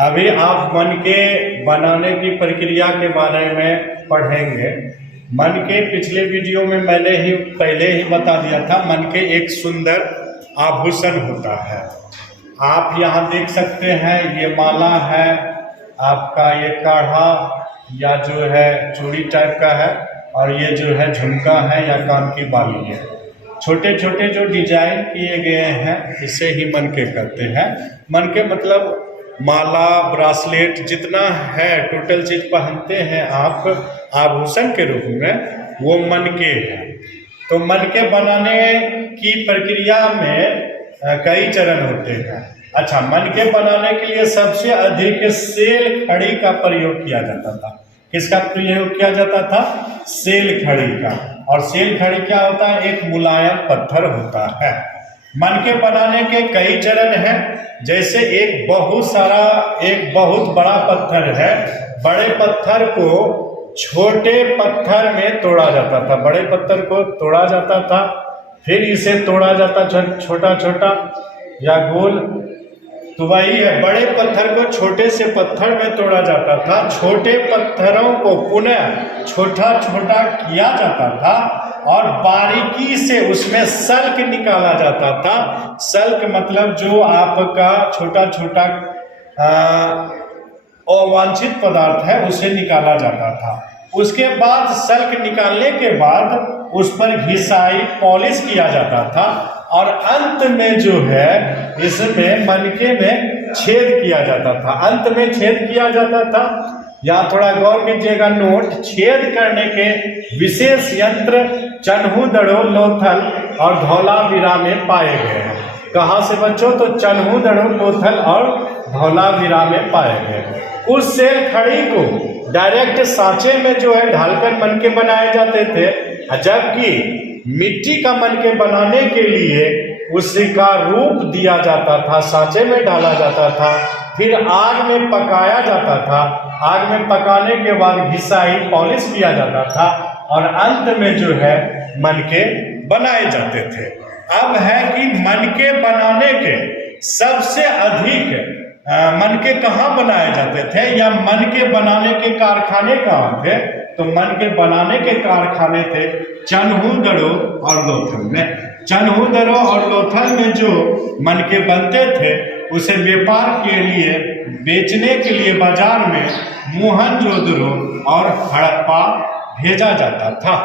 अभी आप मन के बनाने की प्रक्रिया के बारे में पढ़ेंगे। मन के पिछले वीडियो में मैंने ही पहले ही बता दिया था, मन के एक सुंदर आभूषण होता है। आप यहाँ देख सकते हैं, ये माला है आपका, ये काढ़ा या जो है चूड़ी टाइप का है, और ये जो है झुमका है या कान की बाली है। छोटे छोटे जो डिजाइन किए गए हैं इसे ही मन के कहते हैं। मन के मतलब माला, ब्रासलेट जितना है टोटल चीज पहनते हैं आप आभूषण के रूप में, वो मन के है। तो मन के बनाने की प्रक्रिया में कई चरण होते हैं। अच्छा, मन के बनाने के लिए सबसे अधिक सेल खड़ी का प्रयोग किया जाता था। किसका प्रयोग किया जाता था? सेल खड़ी का। और सेल खड़ी क्या होता है? एक मुलायम पत्थर होता है। मन के बनाने के कई चरण हैं। जैसे एक बहुत बड़ा पत्थर है, बड़े पत्थर को छोटे पत्थर में तोड़ा जाता था। बड़े पत्थर को तोड़ा जाता था, फिर इसे तोड़ा जाता छोटा छोटा या गोल। तो वही है, बड़े पत्थर को छोटे से पत्थर में तोड़ा जाता था, छोटे पत्थरों को पुनः छोटा छोटा किया जाता था और बारीकी से उसमें सल्क निकाला जाता था। सल्क मतलब जो आपका छोटा छोटा अवांछित पदार्थ है उसे निकाला जाता था। उसके बाद सल्क निकालने के बाद उस पर घिसाई पॉलिश किया जाता था और अंत में जो है इसमें मनके में छेद किया जाता था। अंत में छेद किया जाता था। यहाँ थोड़ा गौर कीजिएगा, नोट, छेद करने के विशेष यंत्र चन्हु, दड़ो, लोथल और धौलावीरा में पाए गए हैं। कहाँ से बच्चों? तो चन्हु, दड़ो, लोथल और धौलावीरा में पाए गए। उस सेल खड़ी को डायरेक्ट सांचे में जो है ढालकर मनके बनाए जाते थे, जबकि मिट्टी का मनके बनाने के लिए उसका रूप दिया जाता था, सांचे में डाला जाता था, फिर आग में पकाया जाता था। आग में पकाने के बाद घिसाई पॉलिश किया जाता था और अंत में जो है मनके बनाए जाते थे। अब है कि मनके बनाने के सबसे अधिक मनके कहाँ बनाए जाते थे या मनके बनाने के कारखाने कहाँ थे? तो मनके बनाने के कारखाने थे चन्हु, दड़ो और लोथल में। चन्हु, दड़ो और लोथल में जो मनके बनते थे उसे व्यापार के लिए बेचने के लिए बाजार में मोहनजोदड़ो और हड़प्पा भेजा जाता था।